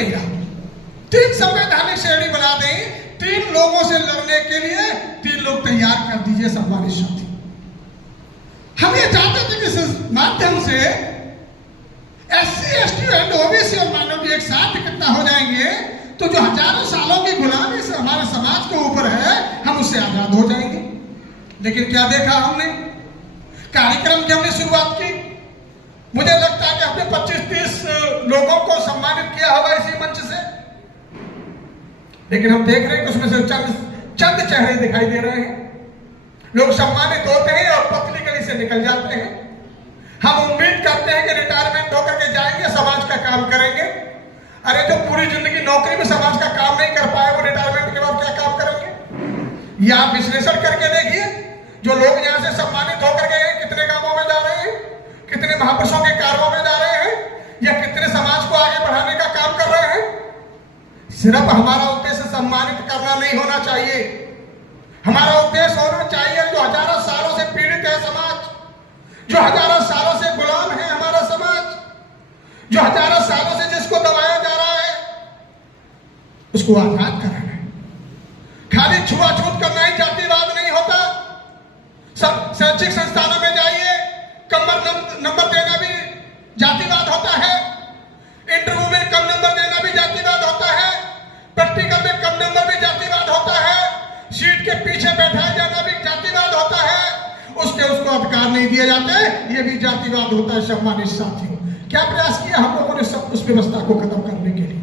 नहीं रहा। 3 संवैधानिक श्रेणी बना दें, 3 लोगों से लड़ने के लिए 3 लोग तैयार कर दीजिए सम्मानित साथी। हम ये चाहते थे कि इस माध्यम से SC, ST एंड OBC और माइनॉरिटी एक साथ इकट्ठा हो जाएंगे तो जो हजारों सालों की गुलामी से हमारे समाज के ऊपर है, हम उससे आजाद हो जाएंगे। लेकिन क्या देखा हमने, कार्यक्रम की हमने शुरुआत की, मुझे लगता है कि हमने 25-30 लोगों को सम्मानित किया होगा इसी मंच से, लेकिन हम देख रहे हैं कि उसमें से चंद चेहरे दिखाई दे रहे हैं। लोग सम्मानित होते हैं और पतली गली से निकल जाते हैं। हम उम्मीद करते हैं कि रिटायरमेंट होकर के जाएंगे, समाज का काम करेंगे। अरे जो पूरी जिंदगी नौकरी में समाज का काम नहीं कर पाए, वो रिटायरमेंट के बाद क्या काम करेंगे? ये आप विश्लेषण करके देखिए, जो लोग यहाँ से सम्मानित होकर गए हैं, कितने कामों में जा रहे हैं, कितने महापुरुषों के कार्यों में जा रहे हैं, या कितने समाज को आगे बढ़ाने का काम कर रहे हैं। सिर्फ हमारा उद्देश्य सम्मानित करना नहीं होना चाहिए, हमारा उद्देश्य होना चाहिए जो हजारों सालों से पीड़ित है समाज, जो हजारों सालों से गुलाम है हमारा समाज, जो हजारों सालों से जिसको दबाया जा रहा है, उसको आजाद कराना है। खाली छुआछूत करना ही जातिवाद नहीं होता। शैक्षिक संस्थानों में जाइए, कम नंबर देना भी जातिवाद होता है, इंटरव्यू में कम नंबर देना भी जातिवाद होता है, प्रैक्टिकल में कम नंबर भी जातिवाद होता है, सीट के पीछे बैठाया जाना भी जातिवाद होता है, उसको अधिकार नहीं दिए जाते, ये भी जातिवाद होता है। सम्मानित साथियों, क्या प्रयास किया हम लोगों ने सब उस व्यवस्था को खत्म करने के लिए?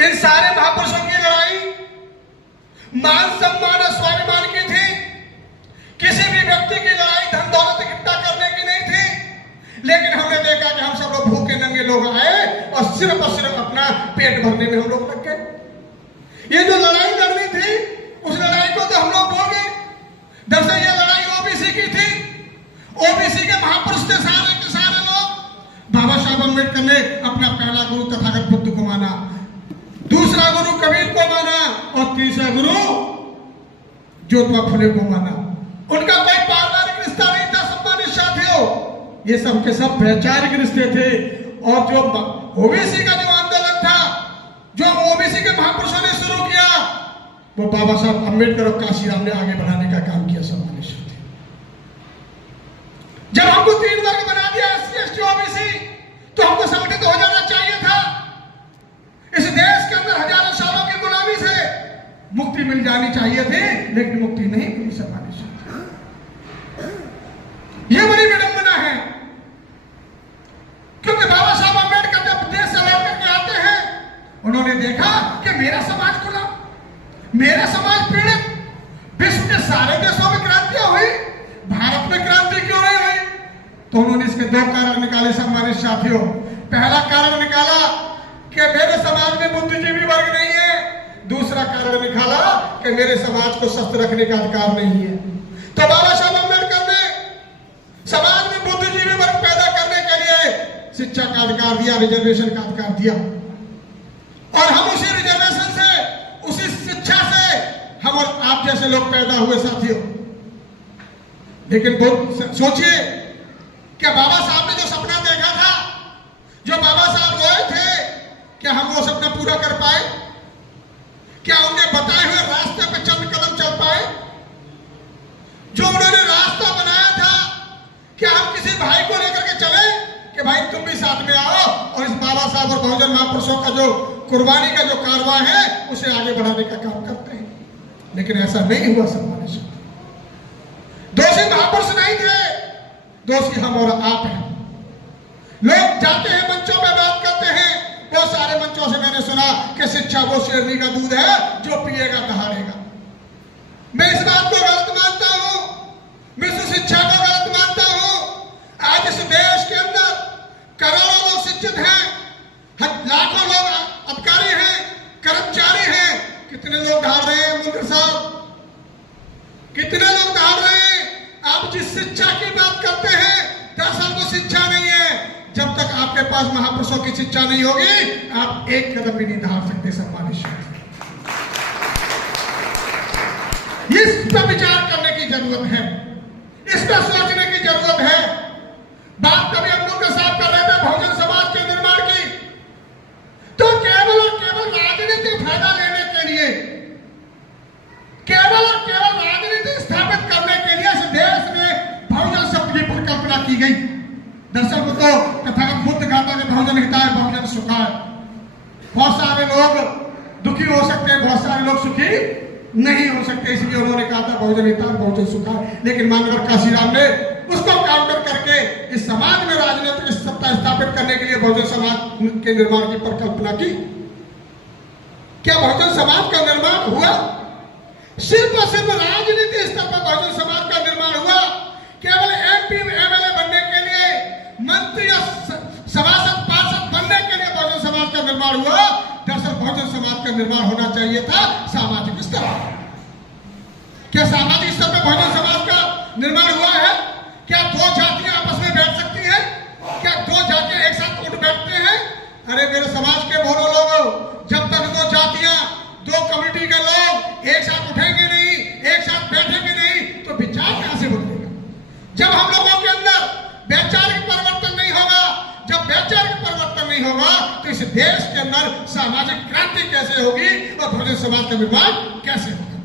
इन सारे महापुरुषों की लड़ाई मान सम्मान और स्वाभिमान की थी, किसी भी व्यक्ति की लड़ाई धन दौलत इकट्ठा करने की नहीं थी। लेकिन हमने देखा कि हम सब लोग भूखे नंगे लोग आए और सिर्फ अपना पेट भरने में हम लोग लग गए। ये जो लड़ाई लड़नी थी, उस लड़ाई को तो हम लोग भूल गए। दरअसल ये लड़ाई OBC की थी। OBC के महापुरुष थे सारे के सारे लोग। बाबा साहब अम्बेडकर ने अपना पहला गुरु तथागत बुद्ध को माना, दूसरा गुरु कबीर को माना और तीसरा गुरु ज्योतिबा फुले को माना। उनका कोई पारिवारिक रिश्ता नहीं था सम्मानित साथियों, ये सब के सब वैचारिक रिश्ते थे। और जो OBC का जो आंदोलन था, जो OBC के महापुरुषों ने शुरू किया, वो बाबा साहब अम्बेडकर और काशीराम ने आगे बढ़ाने का काम किया सम्मानित साथियों। जब हमको 3 वर्ग बना दिया SC, ST, OBC, तो हमको संगठित हो जाना चाहिए था। इस देश के अंदर हजारों सालों की गुलामी से मुक्ति मिल जानी चाहिए थी, लेकिन मुक्ति नहीं मिली सम्मानित साथियों। ये बड़ी विडंबना है, क्योंकि बाबा साहब अम्बेडकर जब देश से लड़ करके आते हैं, उन्होंने देखा कि मेरा समाज गुलाम, मेरा समाज पीड़ित। विश्व के सारे देशों में क्रांतियां हुई, भारत में क्रांति क्यों नहीं हुई? तो उन्होंने इसके 2 कारण निकाले सम्मानित साथियों। पहला कारण निकाला कि मेरे समाज में बुद्धिजीवी वर्ग नहीं है, दूसरा कारण निकाला कि मेरे समाज को शस्त्र रखने का अधिकार नहीं है। तो बाबा साहब अम्बेडकर ने समाज में बुद्धिजीवी वर्ग पैदा करने के लिए शिक्षा का अधिकार दिया, रिजर्वेशन का अधिकार दिया, और हम उसी रिजर्वेशन से, उसी शिक्षा से हम और आप जैसे लोग पैदा हुए साथियों। लेकिन सोचिए क्या बाबा साहब ने जो सपना देखा था, जो बाबा साहब रोए थे, क्या हम वो सपना पूरा कर पाए? क्या उन्हें बताए हुए रास्ते पे चंद कदम चल पाए? जो उन्होंने रास्ता बनाया था, क्या हम किसी भाई को लेकर के चले कि भाई तुम भी साथ में आओ और इस बाबा साहब और बहुजन महापुरुषों का जो कुर्बानी का जो कारवां है, उसे आगे बढ़ाने का काम करते हैं? लेकिन ऐसा नहीं हुआ सम्मानित साथियों। दोषी महापुरुष नहीं थे, दोषी हम और आप हैं। लोग जाते हैं मंचों में बात करते हैं, बहुत सारे मंचों से मैंने सुना कि शिक्षा वो शेरनी का दूध है जो पिएगा दहाड़ेगा। मैं इस बात को गलत मानता हूं, मैं इस शिक्षा को गलत मानता हूं। आज इस देश के अंदर करोड़ों लोग शिक्षित हैं, लाखों लोग अधिकारी हैं, कर्मचारी हैं। कितने लोग ढाल रहे हैं मुंडर साहब, कितने लोग ढाल रहे हैं? आप जिस शिक्षा की बात करते हैं, दरअसल वो शिक्षा नहीं है। जब तक आपके पास महापुरुषों की शिक्षा नहीं होगी, आप एक कदम भी नहीं ढाल सकते सम्मानित साथियों। इस पर विचार करने की जरूरत है, इस पर सोचने की जरूरत है। बात कभी हम लोग के साथ कर रहे थे बहुजन समाज के निर्माण की, तो केवल शब्द तो तथागत बुद्ध कहता है बहुजन हिताय बहुजन सुखाय। बहुत सारे लोग दुखी हो सकते हैं, बहुत सारे लोग सुखी नहीं हो सकते, इसलिए उन्होंने कहा था बहुजन हिताय बहुजन सुखाय। लेकिन मानवर काशीराम ने उसको काउंटर करके इस समाज में राजनीतिक सत्ता स्थापित करने के लिए बहुजन समाज के निर्माण की परिकल्पना की। क्या बहुजन समाज का निर्माण हुआ? सिर्फ और सिर्फ राजनीति स्तर पर बहुजन समाज का निर्माण हुआ। केवल एमपी एमएलए बनने के लिए, मंत्री या सभासद पार्षद बनने के लिए बहुजन समाज का निर्माण हुआ। दरअसल बहुजन समाज का निर्माण होना चाहिए था सामाजिक स्तर पर। क्या सामाजिक स्तर पर बहुजन समाज का निर्माण हुआ है? क्या दो जातियां आपस में बैठ सकती हैं? क्या दो जातियां एक साथ उठ बैठते हैं? अरे मेरे समाज के बोलो लोगों, जब तक दो जातियां, दो कम्युनिटी के लोग एक साथ उठेंगे नहीं, एक साथ बैठेंगे नहीं, तो विचार कहां से बदलेगा? जब हम लोगों के अंदर वैचारिक परिवर्तन नहीं होगा, जब वैचारिक परिवर्तन नहीं होगा, तो इस देश के अंदर सामाजिक क्रांति कैसे होगी और बहुजन समाज का निर्माण कैसे होगा?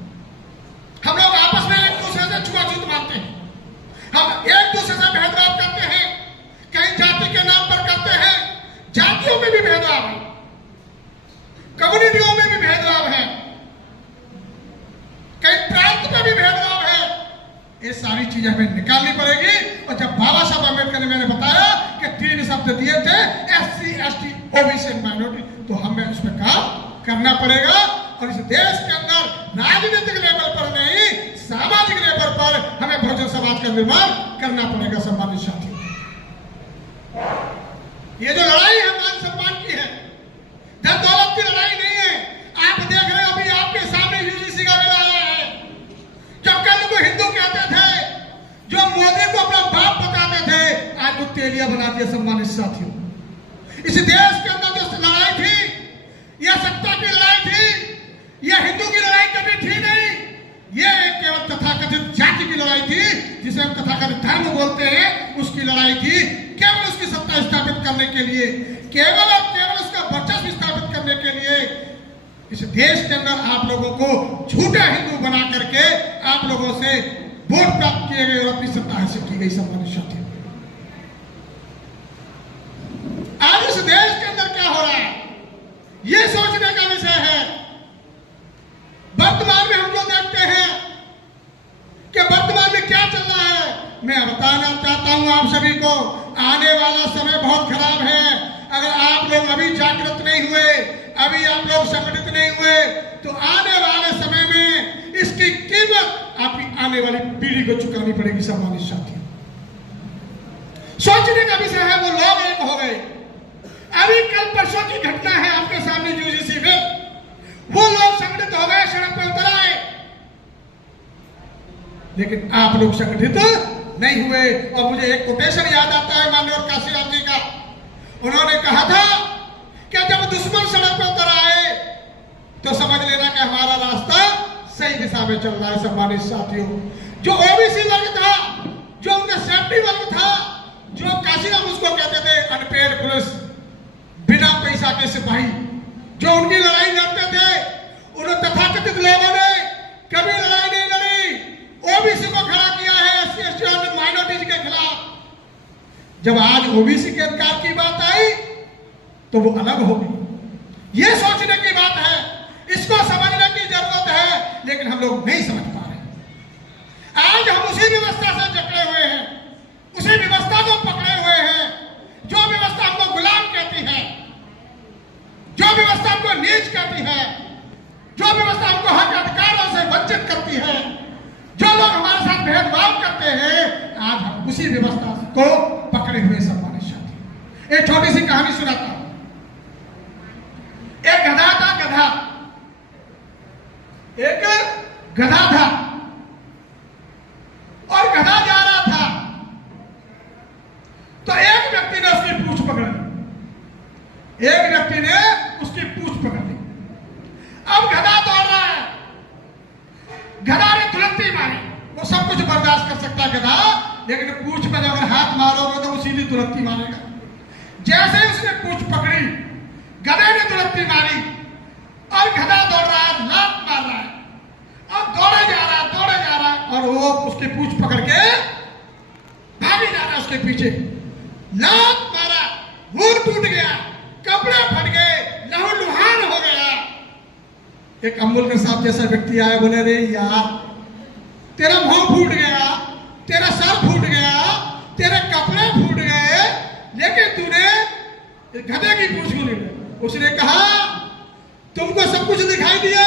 हम लोग आपस में एक दूसरे से छुआछूत मारते हैं, हम एक दूसरे से भेदभाव करते हैं, कहीं जाति के नाम पर करते हैं। जातियों में भी भेदभाव है, कम्युनिटियों में भी भेदभाव है, कई प्रांत में भी भेदभाव है। ये सारी चीजें हमें निकालनी पड़ेगी। और जब बाबा साहब अम्बेडकर ने मैंने बताया कि 3 शब्द दिए थे, SC, ST, OBC and minority, तो हमें उस पर काम करना पड़ेगा। और इस देश के अंदर राजनीतिक लेवल पर नहीं, सामाजिक लेवल पर हमें बहुजन समाज का निर्माण करना पड़ेगा। सम्मानित साथी, ये जो लड़ाई है मान सम्मान की है, धन दौलत की लड़ाई नहीं है। आप देख रहे हैं अभी आपके सामने UGC का बिल आया है। जो कल को हिंदू कहते थे, जो मोदी को अपना बाप बताते थे, आज वो तेलिया बना दिया। सम्मानित साथियों, इस देश के अंदर जो लड़ाई थी, यह सत्ता की लड़ाई थी, यह हिंदू की लड़ाई कभी थी नहीं। यह एक केवल तथाकथित जाति की लड़ाई थी, जिसे हम तथाकथित धर्म बोलते हैं, उसकी लड़ाई थी। केवल उसकी सत्ता स्थापित करने के लिए, केवल और केवल उसका वर्चस्व स्थापित करने के लिए इस देश के अंदर आप लोगों को झूठे हिंदू बना करके आप लोगों से वोट प्राप्त किए गए और अपनी सत्ता हासिल की गई। सम्मानित साथी, आज इस देश के अंदर क्या हो रहा है, यह सोचने का विषय है। वर्तमान में हम लोग देखते हैं कि वर्तमान में क्या चल रहा है। मैं बताना चाहता हूं आप सभी को, आने वाला समय बहुत खराब है। अगर आप लोग अभी जागृत नहीं हुए, अभी आप लोग संगठित नहीं हुए, तो आने वाले समय में इसकी कीमत आपकी आने वाली पीढ़ी को चुकानी पड़ेगी। सम्मानित साथी, सोचने का विषय है। वो लोग एक हो गए। अभी कल परसों की घटना है आपके सामने UGC में, वो लोग संगठित हो गए, सड़क पर उतर आए, लेकिन आप लोग संगठित नहीं हुए। और मुझे एक कोटेशन याद आता है माननीय काशीराम जी का। उन्होंने कहा था कि जब दुश्मन सड़क पर उतर आए तो समझ लेना कि हमारा रास्ता सही दिशा में चल रहा है। सम्मानित साथियों, जो OBC वर्ग था, जो उनका सेफ्टी वर्ग था, जो काशीराम उसको कहते थे अनपेड पुलिस, बिना पैसा के सिपाही, जो उनकी लड़ाई लड़ते थे, उन तथाकथित लोगों ने कभी लड़ाई नहीं लड़ी। OBC को खड़ा किया है SC, ST और माइनॉरिटी के खिलाफ। जब आज OBC के अधिकार की बात आई तो वो अलग हो गई। ये सोचने की बात है, इसको समझने की जरूरत है, लेकिन हम लोग नहीं समझ पा रहे। आज हम उसी व्यवस्था से जकड़े हुए हैं, उसी व्यवस्था को पकड़े हुए हैं, जो व्यवस्था हमको गुलाम कहती है, जो व्यवस्था हमको नीच कहती है, जो व्यवस्था हमको हक अधिकारों से वंचित करती है, जो लोग हमारे साथ भेदभाव करते हैं, आज हम उसी व्यवस्था को पकड़े हुए। सम्मानित साथी, एक छोटी सी कहानी सुनाता हूं। एक गधा था, एक गधा था और गधा जा रहा था, तो एक व्यक्ति ने उसकी पूंछ पकड़ ली। एक व्यक्ति ने उसकी पूंछ पकड़ ली। अब गधा दौड़ रहा है, गधा ने तुरंती मारी। वो सब कुछ बर्दाश्त कर सकता है गधा, लेकिन पूंछ में अगर हाथ मारोगे तो वो सीधी तुरंती मारेगा। जैसे ही उसने पूंछ पकड़ी, गधे ने तुरंती मारी और गधा दौड़ रहा है, लात मार रहा है और दौड़े जा रहा है और वो उसकी पूंछ पकड़ के भागी जा रहा है उसके पीछे। लात मारा, मुंह टूट गया, कपड़े फट गए, लहूलुहान हो गया। एक अमूल के साथ जैसा व्यक्ति आया, बोले रे यार तेरा मुंह फूट गया, तेरा सर फूट गया, तेरे कपड़े फूट गए, लेकिन तूने गधे की पूंछ क्यों नहीं? उसने कहा तुमको सब कुछ दिखाई दिया,